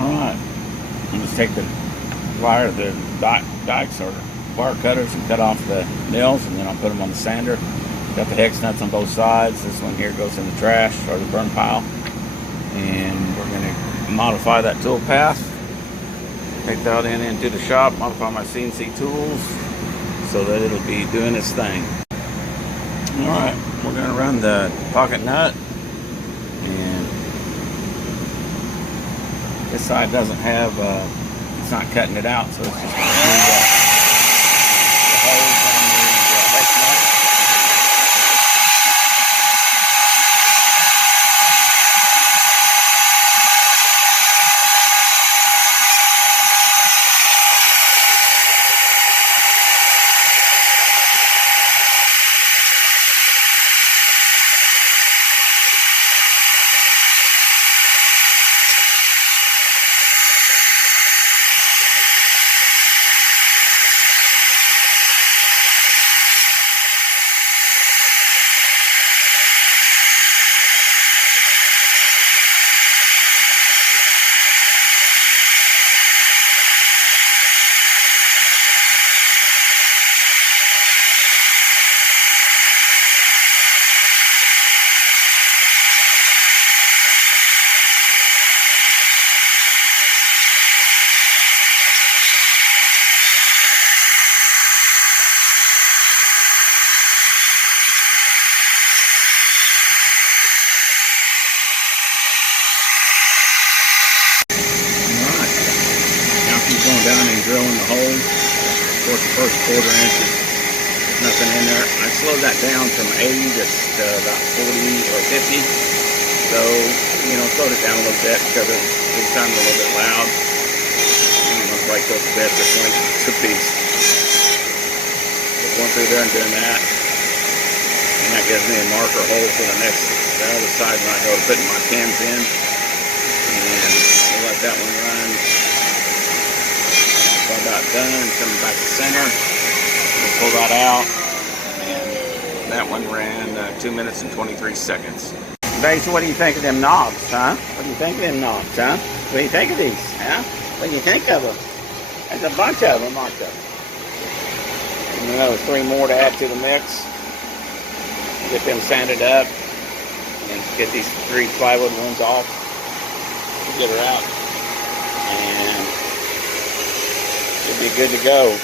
Alright, I'm just take the wire, the dikes or wire cutters and cut off the nails, and then I'll put them on the sander. Got the hex nuts on both sides. This one here goes in the trash or the burn pile. And we're going to modify that tool path. Take that into the shop, modify my CNC tools so that it'll be doing its thing. Alright, we're going to run the pocket nut. And this side doesn't have, it's not cutting it out, so it's just going to do the holes on the hex nut. Going down and drilling the hole. Of course, the first quarter inch there's nothing in there. I slowed that down from 80 to about 40 or 50. So, you know, slowed it down a little bit because it sounded a little bit loud. I'm going to break those bits or 20 to piece. So going through there and doing that. And that gives me a marker hole for the other side when I go to putting my pins in. And we'll let that one run. About done, coming back to center. We'll pull that out, and that one ran 2 minutes and 23 seconds. Base, what do you think of them knobs, huh? What do you think of them knobs, huh? What do you think of these, huh? What do you think of them? There's a bunch of them, aren't there? And then there's 3 more to add to the mix. Get them sanded up, and get these 3 plywood ones off. Get her out, and should be good to go.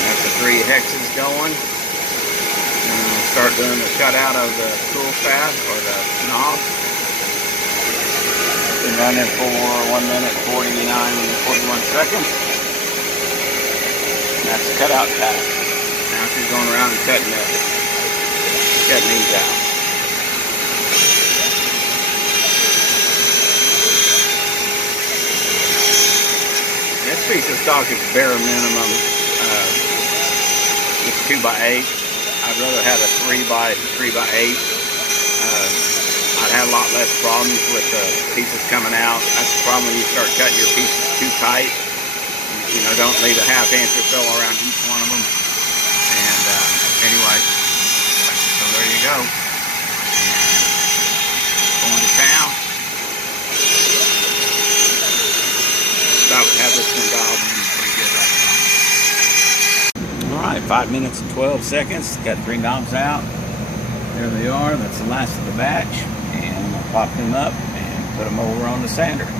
That's the 3 hexes going. And we'll start doing the cutout of the tool path or the knob. Been running for 1 minute 41 seconds. And that's the cutout path. Now she's going around and cutting these out. This piece of stock is bare minimum. It's 2x8. I'd rather have a 3x8. I'd have a lot less problems with the pieces coming out. That's the problem when you start cutting your pieces too tight. You know, don't leave a ½ inch or so around each one of them. And anyway, so there you go. Going to town. Have this one dialed in pretty good right now. Alright, 5 minutes and 12 seconds. Got 3 knobs out. There they are. That's the last of the batch. And I'll pop them up and put them over on the sander.